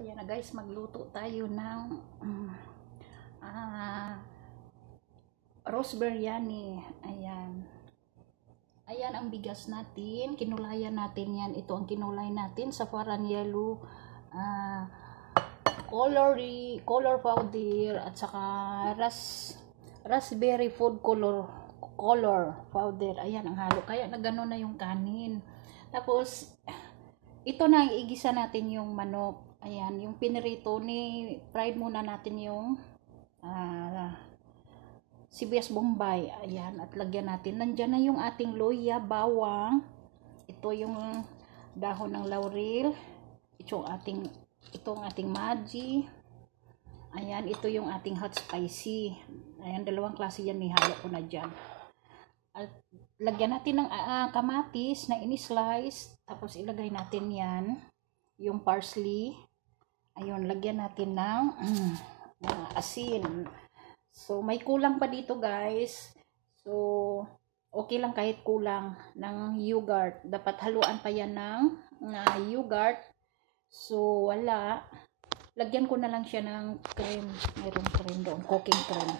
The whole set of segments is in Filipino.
ayan na guys, magluto tayo ng roast biryani. Ayan. Ayan ang bigas natin. Kinulayan natin yan. Ito ang kinulay natin. Saffron yellow, color powder, at saka raspberry food color powder. Ayan ang halo. Kaya na gano'n na yung kanin. Tapos, ito na, igisa natin yung manok. Ayan, yung pinirito ni fried muna natin yung sibuyas bombay. Ayan, at lagyan natin. Nandyan na yung ating loya, bawang. Ito yung dahon ng laurel. Itong ating maji. Ayan, ito yung ating hot spicy. Ayan, dalawang klase yan. Nihalo ko na dyan. At lagyan natin ng kamatis na ini-slice. Tapos ilagay natin yan. Yung parsley. Ayun, lagyan natin ng asin. So, may kulang pa dito guys. So, okay lang kahit kulang ng yogurt. Dapat haluan pa yan ng yogurt. So, wala. Lagyan ko na lang siya ng cream. Mayroong cream doon. Cooking cream.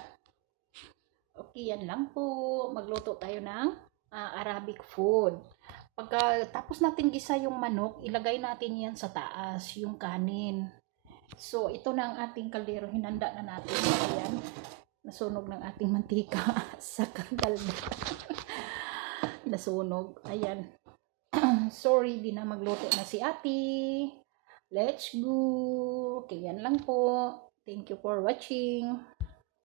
Okay, yan lang po. Magluto tayo ng Arabic food. Pagkatapos natin gisa yung manok, ilagay natin yan sa taas, yung kanin. So, ito na ang ating kaldero. Hinanda na natin. Ayan. Nasunog ng ating mantika sa kalda. Nasunog. Ayan. Sorry, di na magluto na si ate. Let's go. Okay, yan lang po. Thank you for watching.